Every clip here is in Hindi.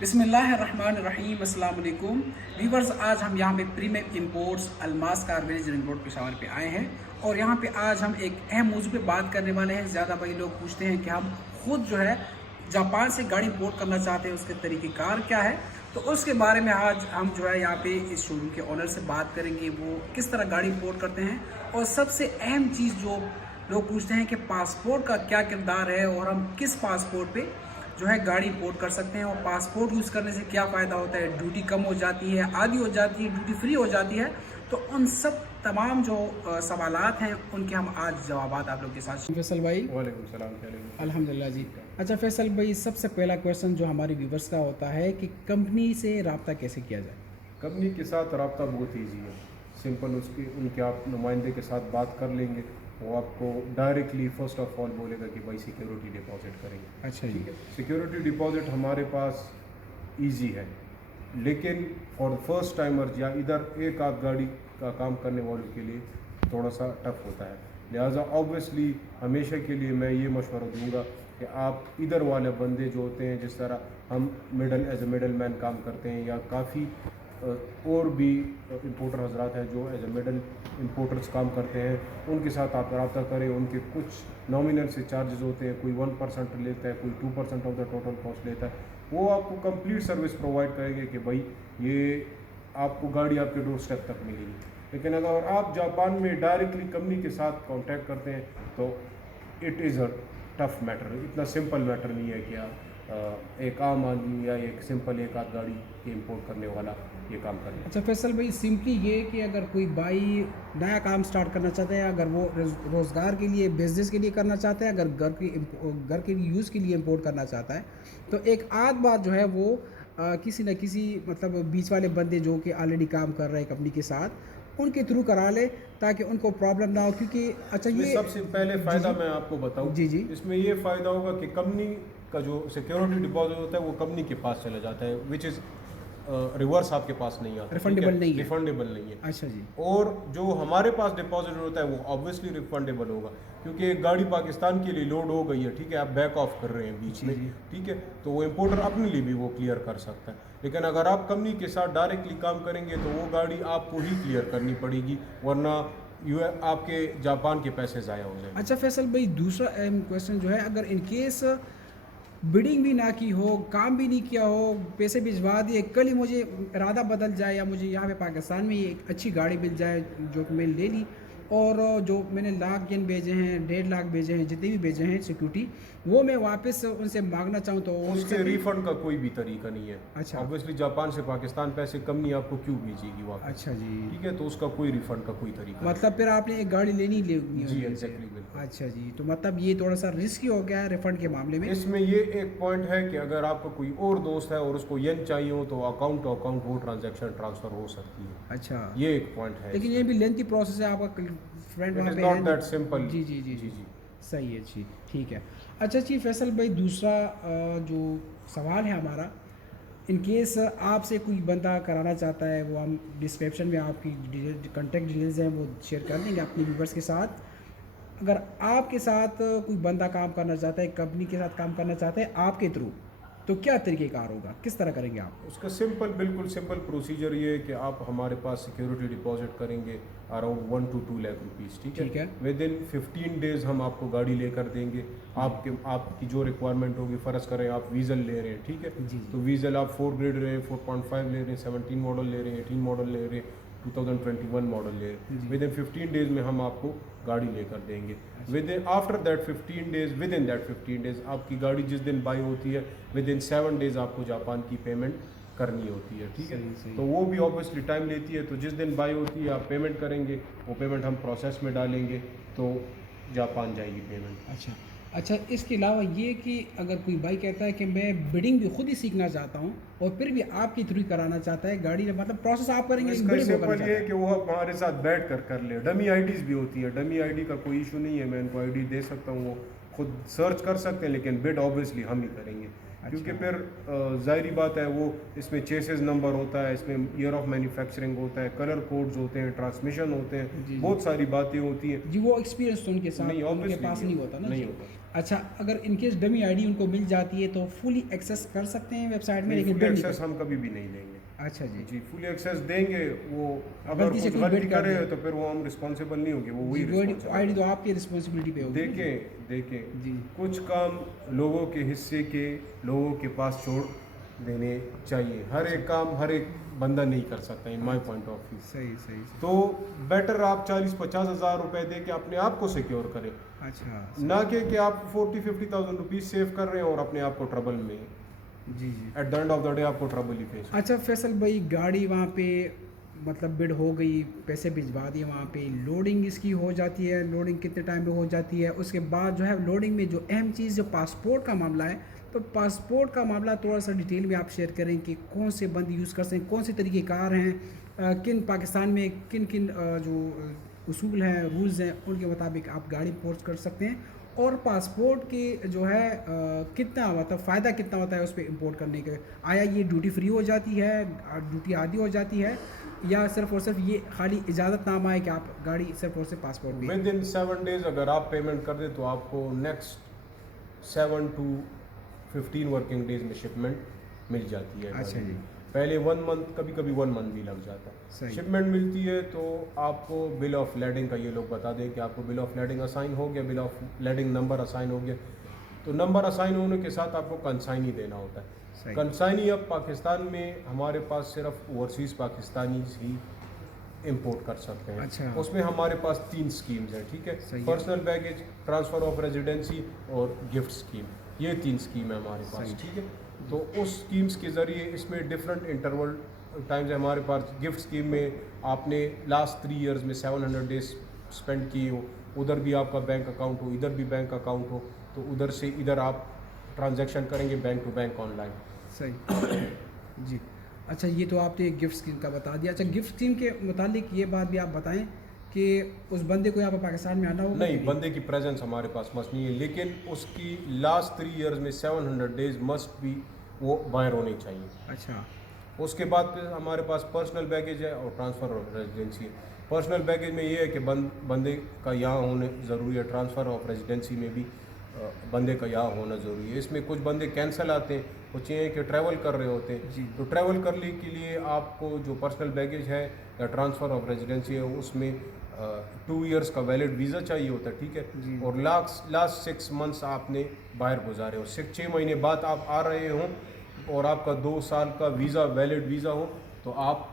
बिस्मिल्लाहिर्रहमानिर्रहीम अस्सलाम वालेकुम व्यूवर्स। आज हम यहाँ पे प्रीमियम इंपोर्ट्स अलमास कारवेज रिंग रोड पेशावर पे आए हैं और यहाँ पे आज हम एक अहम मौजू पे बात करने वाले हैं। ज़्यादा भाई लोग पूछते हैं कि हम खुद जो है जापान से गाड़ी इंपोर्ट करना चाहते हैं, उसके तरीक़ेकार क्या है। तो उसके बारे में आज हम जो है यहाँ पे इस शोरूम के ओनर से बात करेंगे, वो किस तरह गाड़ी इंपोर्ट करते हैं। और सबसे अहम चीज़ जो लोग पूछते हैं कि पासपोर्ट का क्या किरदार है और हम किस पासपोर्ट पे जो है गाड़ी इंपोर्ट कर सकते हैं, और पासपोर्ट यूज़ करने से क्या फ़ायदा होता है, ड्यूटी कम हो जाती है, आधी हो जाती है, ड्यूटी फ्री हो जाती है। तो उन सब तमाम जो सवालात हैं उनके हम आज जवाबात आप लोग के साथ। फैसल भाई वालेकुम सलाम। अल्हम्दुलिल्लाह जी। अच्छा फैसल भाई, सबसे पहला क्वेश्चन जो हमारे व्यूवर्स का होता है कि कंपनी से रब्ता कैसे किया जाए। कंपनी के साथ रब्ता बहुत ईजी है, सिंपल। उनके आप नुमाइंदे के साथ बात कर लेंगे, वो आपको डायरेक्टली फर्स्ट ऑफ ऑल बोलेगा कि भाई सिक्योरिटी डिपॉजिट करेंगे। अच्छा जी। ठीक है, सिक्योरिटी डिपॉजिट हमारे पास ईजी है, लेकिन फॉर फर्स्ट टाइमर या इधर एक आध गाड़ी का काम करने वालों के लिए थोड़ा सा टफ होता है। लिहाजा ऑब्वियसली हमेशा के लिए मैं ये मशवरा दूंगा कि आप इधर वाले बंदे जो होते हैं, जिस तरह हम एज ए मिडल मैन काम करते हैं, या काफ़ी और भी इंपोर्टर हजरात हैं जो एज ए मिडल इंपोर्टर्स काम करते हैं, उनके साथ आप रब्ता करें। उनके कुछ नॉमिनल से चार्जेस होते हैं, कोई 1% लेता है, कोई 2% ऑफ द टोटल कॉस्ट लेता है। वो आपको कंप्लीट सर्विस प्रोवाइड करेंगे कि भाई ये आपको गाड़ी आपके डोर स्टेप तक मिलेगी। लेकिन अगर आप जापान में डायरेक्टली कंपनी के साथ कांटेक्ट करते हैं तो it is a tough matter. इतना सिंपल मैटर नहीं है कि आप एक आम आदमी या एक सिंपल एक आध गाड़ी के इंपोर्ट करने वाला ये काम करें। अच्छा फैसल भाई, सिंपली ये कि अगर कोई भाई नया काम स्टार्ट करना चाहता है, अगर वो रोज़गार के लिए, बिजनेस के लिए करना चाहता है, अगर घर के यूज़ के लिए इंपोर्ट करना चाहता है, तो एक आध बार जो है वो किसी न किसी मतलब बीच वाले बंदे जो कि ऑलरेडी काम कर रहे हैं कंपनी के साथ, उनके थ्रू करा ले ताकि उनको प्रॉब्लम ना हो। क्योंकि अच्छा ये सबसे पहले फ़ायदा मैं आपको बताऊं, जी जी, इसमें ये फ़ायदा होगा कि कंपनी का जो सिक्योरिटी डिपॉजिट होता है वो कंपनी के पास चला जाता है, विच इज़ रिवर्स आपके पास नहीं आता, रिफंडेबल नहीं है। रिफंडेबल नहीं है। अच्छा जी। और जो हमारे पास डिपॉजिट होता है वो ऑब्वियसली रिफंडेबल होगा, क्योंकि एक गाड़ी पाकिस्तान के लिए लोड हो गई है, ठीक है, आप बैक ऑफ कर रहे हैं बीच में, ठीक है, तो वो इम्पोर्टर अपने लिए भी वो क्लियर कर सकता है। लेकिन अगर आप कंपनी के साथ डायरेक्टली काम करेंगे तो वो गाड़ी आपको ही क्लियर करनी पड़ेगी, वरना आपके जापान के पैसे ज़ाया हो जाएंगे। अच्छा फैसल भाई, दूसरा क्वेश्चन जो है, अगर इन केस बिडिंग भी ना की हो, काम भी नहीं किया हो, पैसे भिजवा दिए, कल ही मुझे इरादा बदल जाए या मुझे यहाँ पे पाकिस्तान में ये एक अच्छी गाड़ी मिल जाए जो कि मैंने ले ली, और जो मैंने लाख येन भेजे हैं, 1.5 लाख भेजे हैं, जितने भी भेजे हैं सिक्योरिटी, वो मैं वापस उनसे मांगना चाहूँ तो उसके रिफंड का कोई भी तरीका नहीं है। अच्छा, ऑब्वियसली जापान से पाकिस्तान पैसे कंपनी आपको क्यों भेजेगी वापस। अच्छा जी, ठीक है, तो उसका कोई रिफंड का कोई तरीका मतलब फिर आपने एक गाड़ी लेनी जी, एग्जैक्टली, बिल्कुल। अच्छा जी, तो मतलब ये थोड़ा सा रिस्की हो गया है रिफंड के मामले में। इसमें ये एक पॉइंट है कि अगर आपका कोई और दोस्त है और उसको येन चाहिए हो तो अकाउंट टू अकाउंट वो ट्रांजैक्शन ट्रांसफर हो सकती है। अच्छा, ये एक पॉइंट है, लेकिन ये भी लेंथी प्रोसेस है, आपका फ्रेंड वहाँ पे नॉट दैट सिंपल। जी जी जी जी जी, सही है जी, ठीक है। अच्छा जी फैसल भाई, दूसरा जो सवाल है हमारा, इन केस आपसे कोई बंदा कराना चाहता है, वो हम डिस्क्रिप्शन में आपकी कॉन्टेक्ट डिटेल्स हैं वो शेयर कर देंगे अपने व्यूवर्स के साथ। अगर आपके साथ कोई बंदा काम करना चाहता है, कंपनी के साथ काम करना चाहता है आपके थ्रू, तो क्या तरीक़ेकार होगा, किस तरह करेंगे आप? उसका सिंपल, बिल्कुल सिंपल प्रोसीजर ये है कि आप हमारे पास सिक्योरिटी डिपॉजिट करेंगे अराउंड 1 to 2 लाख रुपीज़, ठीक है। विद इन 15 डेज़ हम आपको गाड़ी लेकर देंगे। आपकी जो रिक्वायरमेंट होगी, फ़र्ज़ करें आप वीज़ल ले रहे हैं, ठीक है, तो वीज़ल आप 4 ग्रेड ले रहे हैं, 4.5 ले रहे हैं, 17 मॉडल ले रहे हैं, 18 मॉडल ले रहे हैं, 2021 मॉडल ले रहे हैं, विद इन 15 डेज़ में हम आपको गाड़ी लेकर देंगे। With in after that 15 days, with in that 15 days आपकी गाड़ी जिस दिन बाई होती है, विद इन 7 डेज़ आपको जापान की पेमेंट करनी होती है, ठीक है। तो वो भी ऑब्वियसली टाइम लेती है, तो जिस दिन बाई होती है आप पेमेंट करेंगे, वो पेमेंट हम प्रोसेस में डालेंगे तो जापान जाएगी पेमेंट। अच्छा अच्छा, इसके अलावा ये कि अगर कोई भाई कहता है कि मैं बिडिंग भी खुद ही सीखना चाहता हूँ और फिर भी आपके थ्रू कराना चाहता है गाड़ी, मतलब प्रोसेस आप करेंगे, इसका सिंपल ये है कि वो हमारे साथ बैठ कर ले। डमी आईडीज़ भी होती है, डमी आईडी का कोई इशू नहीं है, मैं इनको आईडी दे सकता हूँ, वो खुद सर्च कर सकते हैं, लेकिन बिड ऑब्वियसली हम ही करेंगे। क्योंकि फिर ज़ाहिरी बात है, वो इसमें चेसेस नंबर होता है, इसमें ईयर ऑफ मैन्युफैक्चरिंग होता है, कलर कोड्स होते हैं, ट्रांसमिशन होते हैं, बहुत सारी बातें होती हैं जी। वो एक्सपीरियंस तो उनके साथ नहीं, उनके पास नहीं होता ना, नहीं होता। अच्छा, अगर इनकेस डमी आईडी उनको मिल जाती है तो फुली एक्सेस कर सकते हैं वेबसाइट में, लेकिन फुल बिल्ड नहीं एक्सेस कर- हम कभी भी नहीं देंगे। अच्छा जी जी, फुल एक्सेस देंगे, वो अगर गलती से कुछ कोई गलती बिड कर करे दे तो फिर वो हम रिस्पॉन्सिबल नहीं होंगे, वो वही जी, आईडी रिस्पॉन्सिबल। तो आपकी रिस्पॉन्सिबिलिटी पे होगी। देखें देखें जी कुछ काम लोगों के हिस्से के लोगों के पास छोड़ देने चाहिए। हर एक काम हर एक बंदा नहीं कर सकता, in my point of view. सही सही। तो बेटर आप 40-50 हज़ार रुपए दे के अपने आप को सिक्योर करें, अच्छा ना कि आप 40-50,000 रुपीज़ सेव कर रहे हैं और अपने आप को ट्रबल में, जी जी। At the end of the day आपको ट्रबल ही फेस। अच्छा फैसल भाई, गाड़ी वहाँ पे मतलब बिड हो गई, पैसे भिजवा दिए, वहाँ पे लोडिंग इसकी हो जाती है, लोडिंग कितने टाइम में हो जाती है? उसके बाद जो है लोडिंग में जो अहम चीज़ जो पासपोर्ट का मामला है, तो पासपोर्ट का मामला थोड़ा सा डिटेल में आप शेयर करें कि कौन से बंद यूज़ कर सकते हैं, कौन से तरीके कार हैं, किन पाकिस्तान में किन किन जो उसूल हैं, रूल्स हैं, उनके मुताबिक आप गाड़ी पोर्ट कर सकते हैं, और पासपोर्ट की जो है कितना मतलब फ़ायदा कितना होता है उस पर इंपोर्ट करने के? आया ये ड्यूटी फ्री हो जाती है, ड्यूटी आधी हो जाती है, या सिर्फ और सिर्फ ये खाली इजाज़तनामा है कि आप गाड़ी सिर्फ और सिर्फ पासपोर्ट भी? विद इन 7 डेज अगर आप पेमेंट कर दें तो आपको नेक्स्ट 7 to 15 वर्किंग डेज में शिपमेंट मिल जाती है। अच्छा जी। पहले 1 मंथ, कभी कभी 1 मंथ भी लग जाता है। सही। शिपमेंट मिलती है तो आपको बिल ऑफ लैडिंग का ये लोग बता दें कि आपको बिल ऑफ लैडिंग असाइन हो गया, bill of lading number assign हो गया, तो नंबर असाइन होने के साथ आपको कंसाइनी देना होता है। सही। कंसाइनी अब पाकिस्तान में हमारे पास सिर्फ ओवरसीज़ पाकिस्तानी ही इंपोर्ट कर सकते हैं। अच्छा। उसमें हमारे पास 3 स्कीम्स हैं, ठीक है। सही है। Personal baggage, transfer of residency और गिफ्ट स्कीम, ये 3 स्कीम है हमारे पास, सही। ठीक है। तो उस स्कीम्स के ज़रिए इसमें डिफरेंट इंटरवल टाइम्स है हमारे पास। गिफ्ट स्कीम में आपने लास्ट 3 इयर्स में 700 डेज स्पेंड किए हो, उधर भी आपका बैंक अकाउंट हो, इधर भी बैंक अकाउंट हो, तो उधर से इधर आप ट्रांजैक्शन करेंगे बैंक टू बैंक ऑनलाइन। सही जी। अच्छा, ये तो आपने गिफ्ट स्कीम का बता दिया। अच्छा, गिफ्ट स्कीम के मुतालिक ये बात भी आप बताएं कि उस बंदे को यहाँ पर पाकिस्तान में आना होगा? नहीं, बंदे की प्रेजेंस हमारे पास मस्ट नहीं है, लेकिन उसकी लास्ट 3 इयर्स में 700 डेज मस्ट भी वो बाहर होने चाहिए। अच्छा। उसके बाद फिर हमारे पास पर्सनल बैगेज है और ट्रांसफ़र ऑफ रेजिडेंसी है। पर्सनल बैगेज में ये है कि बंदे का यहाँ होने ज़रूरी है, ट्रांसफ़र ऑफ रेजिडेंसी में भी बंदे का यहाँ होना ज़रूरी है। इसमें कुछ बंदे कैंसिल आते हैं, कुछ ये है कि ट्रैवल कर रहे होते जी। हैं, तो ट्रैवल करने के लिए आपको जो पर्सनल बैगेज है या ट्रांसफ़र ऑफ रेजिडेंसी है उसमें 2 इयर्स का वैलिड वीज़ा चाहिए होता है, ठीक जी। है। और लास्ट 6 मंथ्स आपने बाहर गुजारे हो, 6 महीने बाद आप आ रहे हों और आपका 2 साल का वीज़ा वैलिड वीज़ा हो तो आप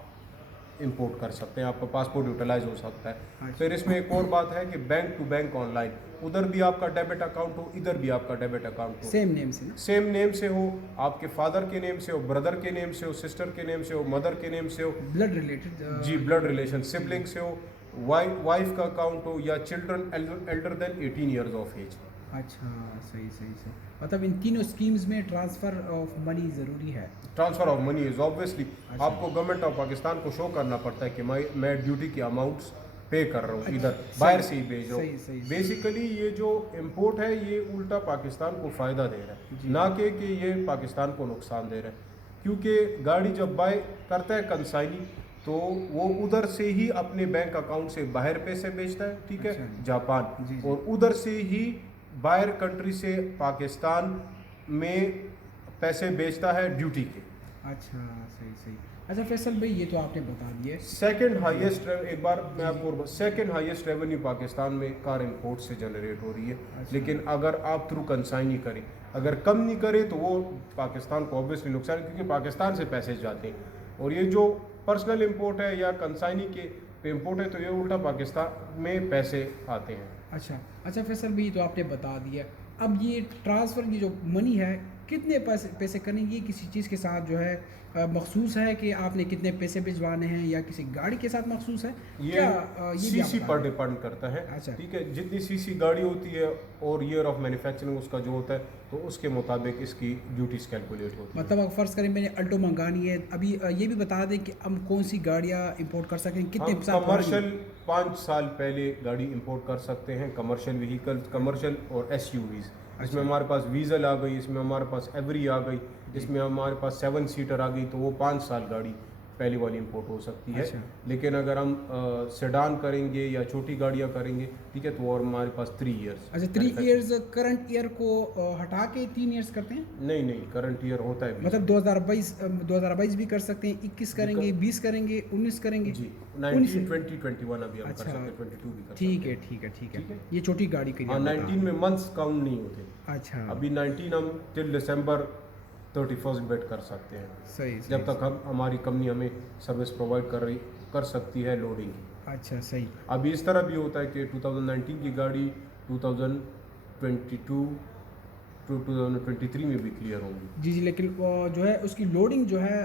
इंपोर्ट कर सकते हैं, आपका पासपोर्ट यूटिलाइज हो सकता है। अच्छा। फिर इसमें एक और बात है कि बैंक टू बैंक ऑनलाइन, उधर भी आपका डेबिट अकाउंट हो, इधर भी आपका डेबिट अकाउंट हो, सेम नेम से ना? सेम नेम से हो, आपके फादर के नेम से हो, ब्रदर के नेम से हो, सिस्टर के नेम से हो, मदर के नेम से हो, ब्लड रिलेटेड? जी ब्लड रिलेशन, सिबलिंग से हो, वाइफ का अकाउंट हो, या children elder than 18 years of age. अच्छा, सही सही सही। मतलब इन तीनों स्कीम्स में ट्रांसफ़र ऑफ मनी ज़रूरी है? Transfer of money is obviously, अच्छा। आपको गवर्नमेंट ऑफ पाकिस्तान को शो करना पड़ता है कि मैं ड्यूटी के अमाउंट्स पे कर रहा हूँ, अच्छा, इधर सही, बाहर से ही भेज रहा सही, हूँ। सही, सही। बेसिकली ये जो इम्पोर्ट है ये उल्टा पाकिस्तान को फ़ायदा दे रहा है, जी। ना कि ये पाकिस्तान को नुकसान दे रहा है। क्योंकि गाड़ी जब बाय करता है कंसाइनी तो वो उधर से ही अपने बैंक अकाउंट से बाहर पैसे भेजता है, ठीक है, अच्छा। जापान, जी, जी। और उधर से ही बाहर कंट्री से पाकिस्तान में पैसे भेजता है ड्यूटी के। अच्छा, सही सही। अच्छा फैसल भाई, ये तो आपने बता दिया। सेकंड हाईएस्ट, एक बार मैं आपको सेकंड हाईएस्ट रेवेन्यू पाकिस्तान में कार इंपोर्ट से जनरेट हो रही है। अच्छा। लेकिन अगर आप थ्रू कंसाइनी करें, अगर कम नहीं करें तो वो पाकिस्तान को ऑब्वियसली नुकसान है, क्योंकि पाकिस्तान से पैसे जाते हैं। और ये जो पर्सनल इंपोर्ट है या कंसाइनी के पे इंपोर्ट है तो ये उल्टा पाकिस्तान में पैसे आते हैं। अच्छा अच्छा फैसल भाई, तो आपने बता दिया। अब ये ट्रांसफ़र की जो मनी है कितने पैसे करेंगे, किसी चीज़ के साथ जो है मखसूस है कि आपने कितने पैसे भिजवाने हैं, या किसी गाड़ी के साथ मखसूस है? ये क्या ये भी आप सीसी बता पर दें। डिपेंड करता है, अच्छा। ठीक है। जितनी सीसी गाड़ी होती है और ईयर ऑफ मैन्युफैक्चरिंग उसका जो होता है तो उसके मुताबिक इसकी ड्यूटीज कैलकुलेट होती है। मतलब अगर फ़र्ज़ करें मैंने अल्टो मंगानी है, अभी ये भी बता दें कि हम कौन सी गाड़ियाँ इंपोर्ट कर सकते हैं, कितने हम साल कमर्शियल 5 साल पहले गाड़ी इंपोर्ट कर सकते हैं, कमर्शियल व्हीकल, कमर्शियल और एसयूवीज। इसमें हमारे पास वीज़ल आ गई, इसमें हमारे पास एवरी आ गई, इसमें हमारे पास 7 सीटर आ गई, तो वो 5 साल गाड़ी पहली वाली इंपोर्ट हो सकती है। अच्छा। लेकिन अगर हम सेडान करेंगे या छोटी गाड़ियाँ करेंगे, ठीक है, तो और हमारे पास 3 ईयर्स। अच्छा 3 ईयर्स करंट ईयर को हटा के 3 ईयर्स करते हैं? नहीं नहीं, करंट ईयर होता है मतलब 2022 भी कर सकते हैं, 21 करेंगे, 20 करेंगे, 19 करेंगे जी, 19 19, 20, 21 अभी हम कर अच्छा। सकते हैं, 22 भी कर सकते ठीक हैं। है ठीक है ठीक ठीक है, है। ये छोटी गाड़ी के लिए हाँ, आप बता 19 में मंथ्स काउंट नहीं होते। अच्छा अभी 19 हम टिल दिसंबर 31 वेट कर सकते हैं, सही जब तक हम हमारी कंपनी हमें सर्विस प्रोवाइड कर सकती है लोडिंग की। अच्छा सही। अभी इस तरह भी होता है कि 2019 की गाड़ी 2022 टू 2023 में भी क्लियर होंगी। जी जी, लेकिन वो जो है उसकी लोडिंग जो है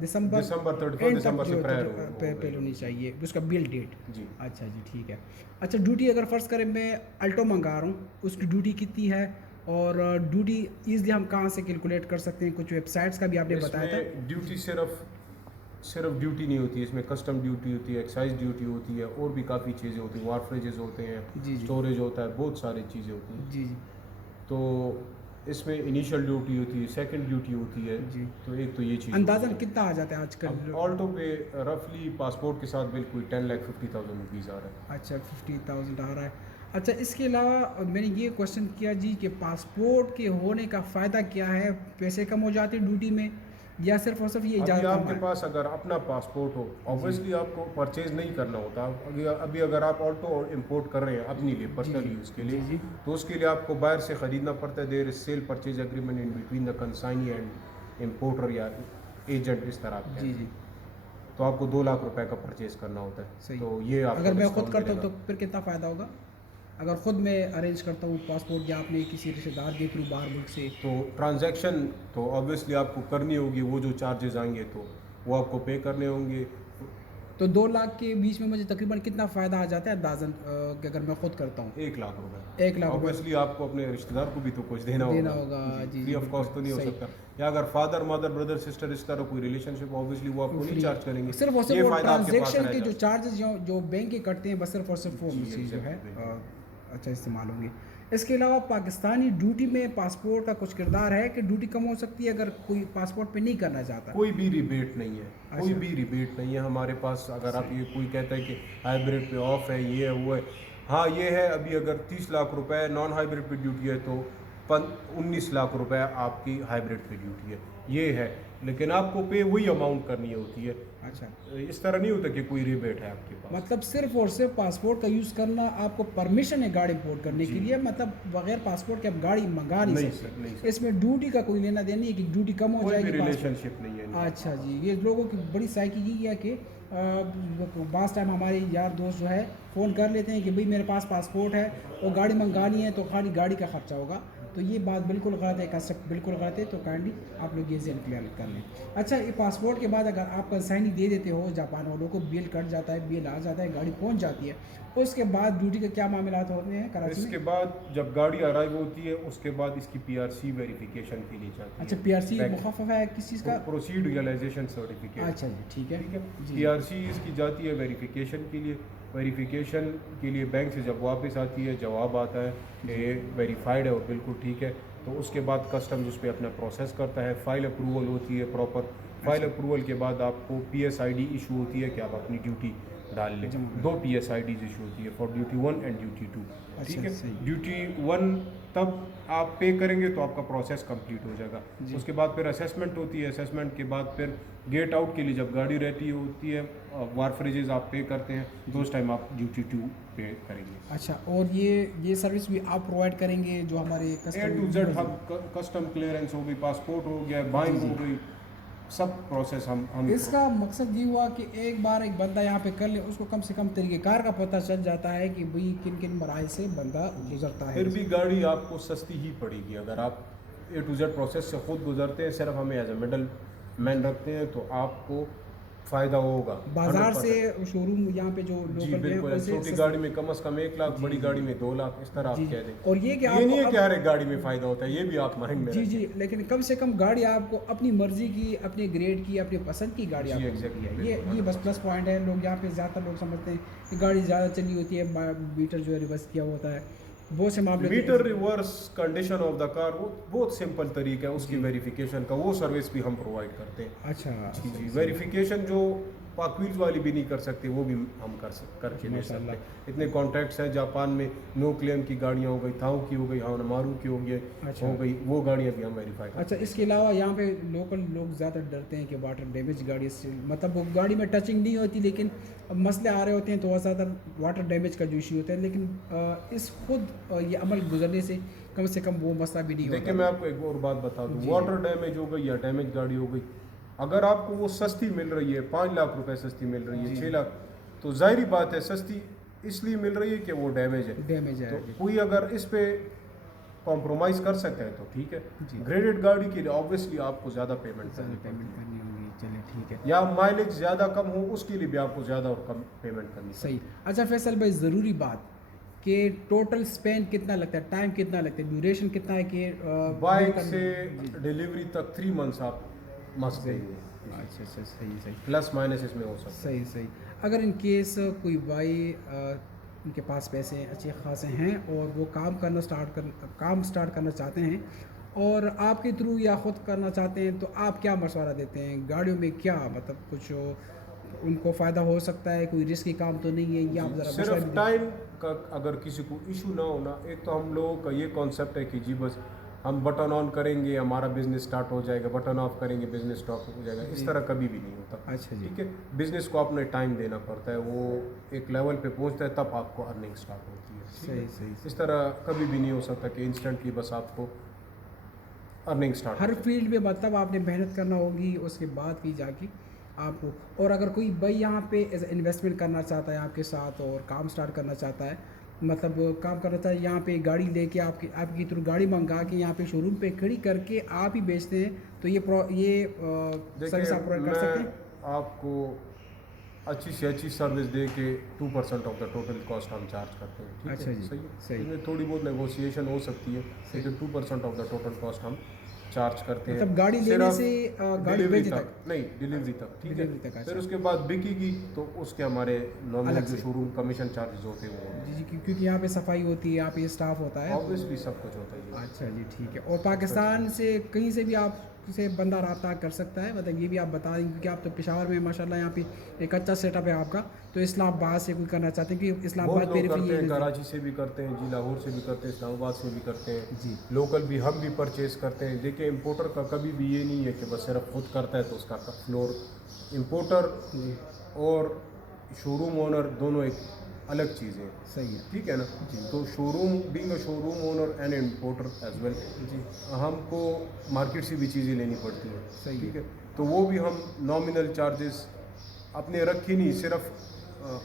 दिसंबर 31 एंड तक दिसंबर से जो प्रायर पहले होनी चाहिए उसका बिल डेट। जी। अच्छा जी ठीक है। अच्छा ड्यूटी अगर फ़र्ज़ करें मैं अल्टो मंगा रहा हूँ, उसकी ड्यूटी कितनी है और ड्यूटी ईज़िली हम कहाँ से कैलकुलेट कर सकते हैं? कुछ वेबसाइट्स का भी आपने बताया था। इसमें ड्यूटी सिर्फ ड्यूटी नहीं होती है, इसमें कस्टम ड्यूटी होती है, एक्साइज ड्यूटी होती है, और भी काफ़ी चीज़ें होती हैं, वारफ्रेजेस होते हैं, जी जी स्टोरेज होता है, बहुत सारी चीज़ें होती हैं। जी जी तो इसमें इनिशियल ड्यूटी होती है, सेकंड ड्यूटी होती है। जी। तो एक तो ये चीज़ अंदाज़न कितना आ जाता है आजकल? अब ऑल्टो पे रफली पासपोर्ट के साथ बिल कोई 10,50,000 रुपीज़ आ रहा है। अच्छा 50,000 आ रहा है। अच्छा इसके अलावा मैंने ये क्वेश्चन किया जी कि पासपोर्ट के होने का फ़ायदा क्या है? पैसे कम हो जाते हैं ड्यूटी में या सिर्फ और सिर्फ ये अभी इजाज़त आपके है? पास अगर अपना पासपोर्ट हो, ऑब्वियसली आपको परचेज नहीं करना होता। अभी अगर आप ऑल्टो इंपोर्ट कर रहे हैं अपने लिए, पर्सनल जी, यूज़ के लिए, जी, जी। तो उसके लिए आपको बाहर से ख़रीदना पड़ता है। There is sale purchase agreement in between the consignee and importer या एजेंट, इस तरह आप जी जी तो आपको 2 लाख रुपए का परचेज करना होता है। सही। तो ये आपको अगर मैं खुद डिस्काउंट करता हूँ मिलेगा। तो फिर कितना फ़ायदा होगा? अगर खुद मैं अरेंज करता हूँ पासपोर्ट या अपने किसी रिश्तेदार के थ्रू बाहर मुल्क से? तो ट्रांजैक्शन तो ऑब्वियसली आपको करनी होगी, वो जो चार्जेस आएंगे तो वो आपको पे करने होंगे। तो 2 लाख के बीच में मुझे तकरीबन कितना फ़ायदा आ जाता है अंदाज़न कि अगर मैं खुद करता हूँ? 1 लाख रुपए। 1 लाख रुपए ऑब्वियसली आपको अपने रिश्तेदार को भी तो कुछ देना देना होगा। होगा। जी फ्री जी ऑफ कॉस्ट तो नहीं हो सही। सकता। या अगर फादर मदर ब्रदर सिस्टर इस तरह कोई रिलेशनशिप, ऑब्वियसली वो आपको नहीं चार्ज करेंगे। सिर्फ और ये सिर्फ वो फायदा आपके पास ट्रांजेक्शन के रहेगा। जो चार्जेस जो बैंक के कटते हैं बस सिर्फ और सिर्फ वो जी, मुझे जो है exactly, अच्छा इस्तेमाल होंगे। इसके अलावा पाकिस्तानी ड्यूटी में पासपोर्ट का कुछ किरदार है कि ड्यूटी कम हो सकती है अगर कोई पासपोर्ट पे नहीं करना चाहता? कोई भी रिबेट नहीं है, कोई अच्छा। भी रिबेट नहीं है हमारे पास। अगर आप ये कोई कहता है कि हाइब्रिड पे ऑफ है, ये है वो है, हाँ ये है। अभी अगर 30 लाख रुपए नॉन हाइब्रिड पे ड्यूटी है तो 19 लाख रुपए आपकी हाइब्रिड पे ड्यूटी है, ये है। लेकिन आपको पे वही अमाउंट करनी होती है। अच्छा इस तरह नहीं होता कि कोई रिबेट है आपके पास। मतलब सिर्फ और सिर्फ पासपोर्ट का यूज़ करना आपको परमिशन है गाड़ी इंपोर्ट करने के जी। लिए, मतलब बगैर पासपोर्ट के आप गाड़ी मंगा नहीं नहीं सकते। सर, नहीं सर। इसमें ड्यूटी का कोई लेना देना नहीं है कि ड्यूटी कम हो कोई भी जाएगी पासपोर्ट। रिलेशनशिप नहीं है इनका। अच्छा जी, ये लोगों की बड़ी साइकी ये है कि बास टाइम हमारे यार दोस्त जो है फ़ोन कर लेते हैं कि भाई मेरे पास पासपोर्ट है और गाड़ी मंगानी है तो खाली गाड़ी का ख़र्चा होगा। तो ये बात बिल्कुल गलत है, कंसेप्ट बिल्कुल गलत है। तो काइंडली आप लोग ये ज़हन क्लियर कर लें। अच्छा ये पासपोर्ट के बाद अगर आप कंसाइनी दे देते हो जापान वालों को, बिल कट जाता है, बिल आ जाता है, गाड़ी पहुंच जाती है, उसके बाद ड्यूटी के क्या मामलात होते हैं कराची इसके में? बाद जब गाड़ी अराइव होती है उसके बाद इसकी पीआरसी वेरिफिकेशन के लिए जाती है। अच्छा पीआरसी मुखफ़फ़ है किस चीज़ का? Proceed realisation certificate. अच्छा जी ठीक है ठीक है। जी। पीआरसी इसकी जाती है वेरिफिकेशन के लिए। वेरिफिकेशन के लिए बैंक से जब वापस आती है, जवाब आता है कि ये वेरीफाइड है और बिल्कुल ठीक है, तो उसके बाद कस्टम्स उस पर अपना प्रोसेस करता है। फाइल अप्रूवल होती है प्रॉपर। फाइल अप्रूवल के बाद आपको पीएसआईडी इशू होती है कि आप अपनी ड्यूटी डाल लें। 2 पीएसआईडीज इशू होती है फॉर ड्यूटी 1 एंड ड्यूटी 2। ठीक है। सही। ड्यूटी 1 तब आप पे करेंगे तो आपका प्रोसेस कंप्लीट हो जाएगा। जी। उसके बाद फिर असेसमेंट होती है। असेसमेंट के बाद फिर गेट आउट के लिए जब गाड़ी रहती होती है, वारफ्रेजेस आप पे करते हैं, तो उस टाइम आप ड्यूटी 2 पे करेंगे। अच्छा और ये सर्विस भी आप प्रोवाइड करेंगे जो हमारे A to Z हम कस्टम क्लियरेंस हो गई, पासपोर्ट हो गया, बाइंग हो गई, सब प्रोसेस हम इसका मकसद ये हुआ कि एक बार एक बंदा यहाँ पे कर ले, उसको कम से कम तरीक़ेकार का पता चल जाता है कि भाई किन किन मराहल से बंदा गुजरता है। फिर भी गाड़ी आपको सस्ती ही पड़ेगी अगर आप A to Z प्रोसेस से खुद गुजरते हैं, सिर्फ हमें एज ए मिडल मैन रखते हैं, तो आपको फ़ायदा होगा। बाजार 100%। से शोरूम यहाँ पे जो जी लोकल बिल्कुल। छोटी गाड़ी में कम से कम 1 लाख, बड़ी गाड़ी में 2 लाख, इस तरह आप जी कह दें। और ये कि ये नहीं है आपको कि हर एक गाड़ी में फ़ायदा होता है, ये भी आप माइंड में जी रखें। जी, लेकिन कम से कम गाड़ी आपको अपनी मर्जी की, अपने ग्रेड की, अपनी पसंद की गाड़ी जी, आपको exactly, मिलती है। बिल्कुल। ये बस प्लस पॉइंट है। लोग यहाँ पे ज़्यादातर लोग समझते हैं कि गाड़ी ज़्यादा चली होती है, मीटर जो है रिवर्स किया होता है, बहुत से मामले meter reverse condition of the car, वो बहुत सिंपल तरीका है उसकी वेरिफिकेशन का, वो सर्विस भी हम प्रोवाइड करते हैं। अच्छा जी जी, वेरिफिकेशन जो पाक व्हील्स वाली भी नहीं कर सकते वो भी हम करके दे सकते हैं। इतने कॉन्ट्रैक्ट्स हैं जापान में, नो क्लेम की गाड़ियाँ हो गई, थाऊ की हो गई, मारू की हो गई, अच्छा। हो गई, वो गाड़ियाँ भी हम वेरीफाई करते अच्छा, इसके अलावा यहाँ पे लोकल लोग ज़्यादा डरते हैं कि वाटर डैमेज गाड़ी से, मतलब वो गाड़ी में टचिंग नहीं होती लेकिन मसले आ रहे होते हैं तो बहुत ज़्यादा वाटर डैमेज का जो इशू होता है, लेकिन इस खुद ये अमल गुजरने से कम वो मसला भी नहीं हैं। होता। देखिए मैं आपको एक और बात बता दूँ, वाटर डैमेज हो गई या डैमेज गाड़ी हो गई, अगर आपको वो सस्ती मिल रही है, 5 लाख रुपए सस्ती मिल रही है, 6 लाख, तो जाहिर बात है सस्ती इसलिए मिल रही है कि वो डैमेज है। डैमेज है तो कोई अगर इस पे कॉम्प्रोमाइज़ कर सकता है तो ठीक है। ग्रेडेड गाड़ी के लिए ऑब्वियसली आपको ज़्यादा पेमेंट करनी होगी। चलिए ठीक है, या माइलेज ज़्यादा कम हो उसके लिए भी आपको ज़्यादा और कम पेमेंट करनी सही। अच्छा फैसल भाई, ज़रूरी बात कि टोटल स्पेन कितना लगता है, टाइम कितना लगता है, ड्यूरेशन कितना है कि बाइक से डिलीवरी तक 3 मंथ्स आप मस्ट देंगे। अच्छा, सही प्लस माइनस इसमें हो सकता है। सही। अगर इन केस कोई भाई उनके पास पैसे अच्छे खासे हैं और वो काम स्टार्ट करना चाहते हैं और आपके थ्रू या ख़ुद करना चाहते हैं, तो आप क्या मशवरा देते हैं? गाड़ियों में क्या मतलब कुछ उनको फ़ायदा हो सकता है, कोई रिस्की काम तो नहीं है, या आप ज़रा सिर्फ टाइम का अगर किसी को इशू ना होना, एक तो हम लोगों का ये कॉन्सेप्ट है कि जी बस हम बटन ऑन करेंगे हमारा बिजनेस स्टार्ट हो जाएगा, बटन ऑफ करेंगे बिजनेस स्टॉप हो जाएगा, इस तरह कभी भी नहीं होता। अच्छा जी, ठीक है, बिजनेस को अपने टाइम देना पड़ता है, वो एक लेवल पे पहुंचता है तब आपको अर्निंग स्टार्ट होती है। सही। इस तरह कभी भी नहीं हो सकता कि इंस्टेंटली बस आपको अर्निंग स्टार्ट। हर फील्ड में मतलब आपने मेहनत करना होगी, उसके बाद की जाके आपको। और अगर कोई भाई यहाँ पे एज इन्वेस्टमेंट करना चाहता है आपके साथ और काम स्टार्ट करना चाहता है, मतलब काम करना चाहता है, यहाँ पे गाड़ी लेके आपकी थ्रू गाड़ी मंगा के यहाँ पे शोरूम पे खड़ी करके आप ही बेचते हैं, तो ये सर्विस आप प्रोवाइड कर सकते हैं? आपको अच्छी से अच्छी सर्विस दे के 2% ऑफ द टोटल कॉस्ट हम चार्ज करते हैं। ठीक अच्छा है, जी, सही। इसमें थोड़ी बहुत नेगोशिएशन हो सकती है, लेकिन 2% ऑफ द टोटल कॉस्ट हम चार्ज करते हैं। मतलब गाड़ी लेने से गाड़ी बेचने तक? नहीं, डिलीवरी तक। ठीक है, अच्छा। फिर उसके बाद बिकेगी तो उसके हमारे नॉर्मल जो शोरूम कमीशन चार्जेस होते हैं वो। जी, क्योंकि यहाँ पे सफाई होती है, यहाँ पे स्टाफ होता है, ऑब्वियसली सब कुछ होता है। अच्छा जी, ठीक है। और पाकिस्तान से कहीं से भी आप से बंदा रब्ता कर सकता है, मतलब ये भी आप बता दें, क्योंकि आप तो पेशावर में माशाल्लाह यहाँ पे एक अच्छा सेटअप है आपका, तो इस्लामाबाद से कोई करना चाहते हैं कि इस्लामाबाद करते हैं, कराची से भी करते हैं जी, लाहौर से भी करते हैं, इस्लामाबाद से भी करते हैं जी, लोकल भी हम भी परचेज करते हैं। देखिए इंपोर्टर का कभी भी ये नहीं है कि बस सिर्फ खुद करता है तो उसका फ्लोर, इंपोर्टर और शोरूम ओनर दोनों एक अलग चीज़ें हैं। सही है, ठीक है ना जी। तो showroom being a showroom owner and importer as well जी, हमको मार्केट से भी चीज़ें लेनी पड़ती हैं। सही ठीक है, तो वो भी हम नॉमिनल चार्जेस अपने रखे नहीं, सिर्फ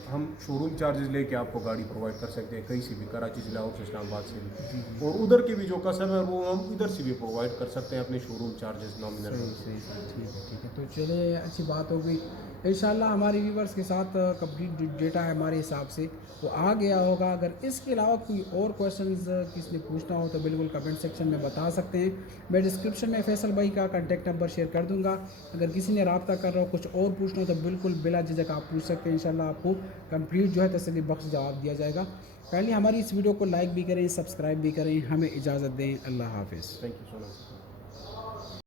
हम शोरूम चार्जेस लेके आपको गाड़ी प्रोवाइड कर सकते हैं कहीं से भी, कराची से, लाहौर से, इस्लामाबाद से भी, और उधर के भी जो कस्टमर है वो हम इधर से भी प्रोवाइड कर सकते हैं अपने शोरूम चार्जेस नॉमिनल। सही, ठीक है। तो चलिए, अच्छी बात हो गई। इंशाल्लाह हमारे व्यूवर्स के साथ कंप्लीट डेटा है हमारे हिसाब से, तो आ गया होगा। अगर इसके अलावा कोई और क्वेश्चंस किसी ने पूछना हो तो बिल्कुल कमेंट सेक्शन में बता सकते हैं। मैं डिस्क्रिप्शन में फैसल भाई का कॉन्टैक्ट नंबर शेयर कर दूंगा। अगर किसी ने रब्ता कर रहा हो, कुछ और पूछना हो तो बिल्कुल बिला झिझक आप पूछ सकते हैं। इंशाल्लाह आपको कंप्लीट जो है तसल्ली बख्श जवाब दिया जाएगा। पहले हमारी इस वीडियो को लाइक भी करें, सब्सक्राइब भी करें। हमें इजाज़त दें। अल्लाह हाफिज़। Thank you so much.